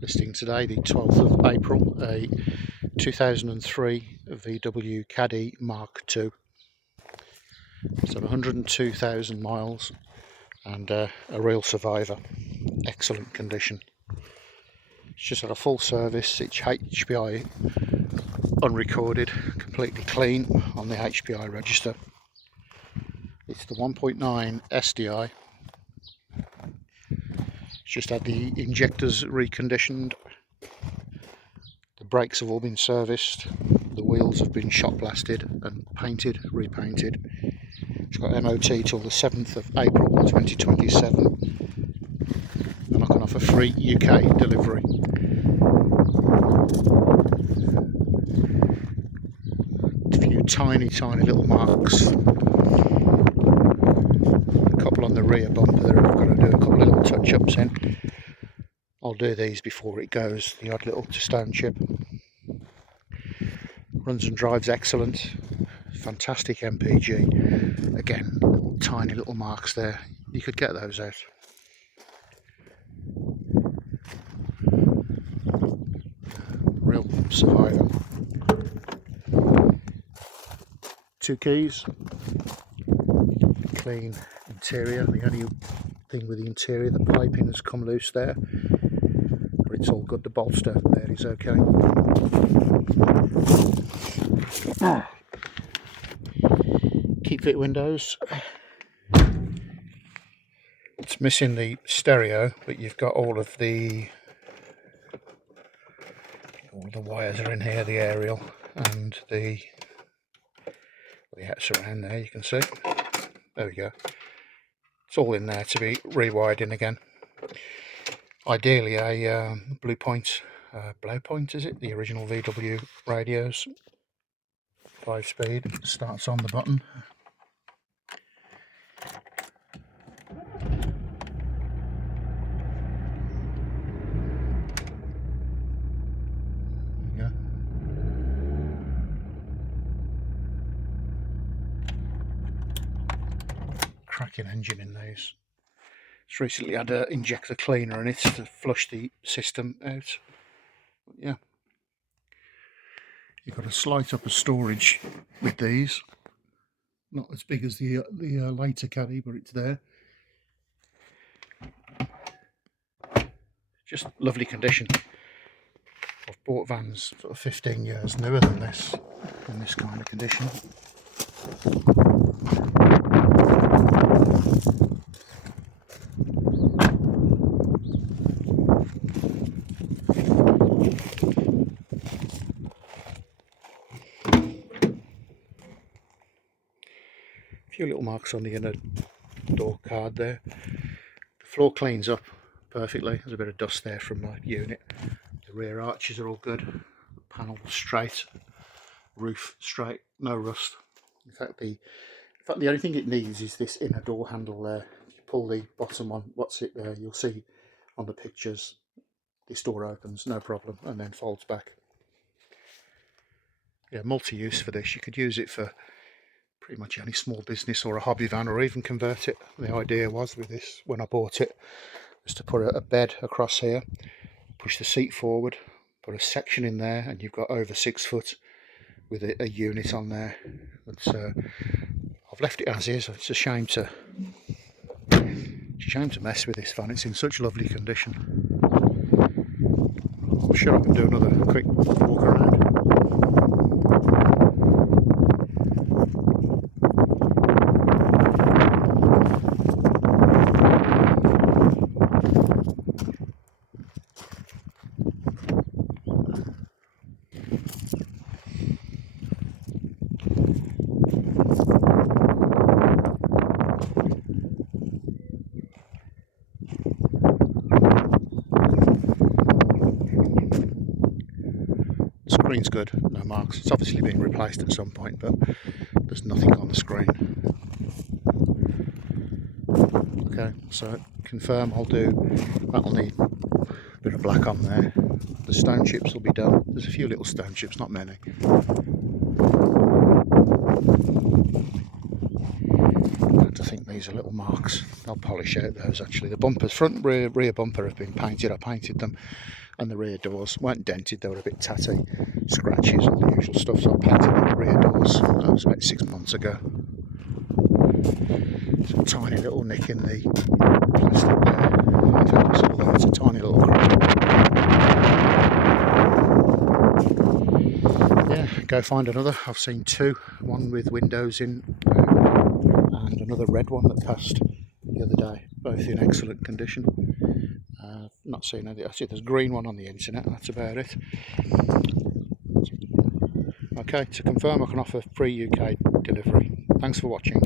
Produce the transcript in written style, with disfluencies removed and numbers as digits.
Listing today, the 12th of April, a 2003 VW Caddy MK2. It's done 102,000 miles and a real survivor. Excellent condition. It's just had a full service. It's HPI unrecorded, completely clean on the HPI register. It's the 1.9 SDI. It's just had the injectors reconditioned. The brakes have all been serviced. The wheels have been shot blasted and painted, repainted. It's got MOT till the 7th of April 2027. And I can offer free UK delivery. A few tiny little marks. A couple on the rear bumper that I've got to do a couple of little touch-ups in. I'll do these before it goes, the odd little stone chip. Runs and drives excellent. Fantastic MPG. Again, little, tiny little marks there. You could get those out. Real survivor. 2 keys. Clean interior. The only thing with the interior, the piping has come loose there. But it's all good. The bolster there is okay. Keep fit windows. It's missing the stereo, but you've got all the wires are in here, the aerial and the outs around there. You can see. There we go. It's all in there to be rewired in again. Ideally, a blue point is it? The original VW radios. 5-speed, starts on the button. There you go. Cracking engine in these. It's recently had an injector cleaner in it to flush the system out. But yeah. You've got a slight upper storage with these, not as big as the later Caddy, but it's there. Just lovely condition. I've bought vans sort of 15 years newer than this, in this kind of condition. Few little marks on the inner door card there. The floor cleans up perfectly. There's a bit of dust there from my unit. The rear arches are all good. The panel straight, roof straight, no rust. In fact, the only thing it needs is this inner door handle there. If you pull the bottom on, what's it there? You'll see on the pictures. This door opens, no problem, and then folds back. Yeah, multi-use for this. You could use it for pretty much any small business or a hobby van, or even convert it. The idea was with this, when I bought it, was to put a bed across here, push the seat forward, put a section in there, and you've got over 6 foot with a unit on there. But I've left it as is. It's a shame to mess with this van. It's in such lovely condition. I'm sure I can do another quick walk around. Screen's good, no marks. It's obviously been replaced at some point, but there's nothing on the screen. Okay, so confirm. That'll need a bit of black on there. The stone chips will be done. There's a few little stone chips, not many. I think these these are little marks. I'll polish out those actually. The bumpers, front and rear bumper have been painted. I painted them, and the rear doors weren't dented, they were a bit tatty, scratches, all the usual stuff, so I painted the rear doors. That was about 6 months ago. Some tiny little nick in the plastic there. In fact, it's a tiny little crack. Yeah, go find another. I've seen two, one with windows in and another red one that passed the other day, both in excellent condition. Not seen any. I see there's a green one on the internet, that's about it. Okay, to confirm, I can offer free UK delivery. Thanks for watching.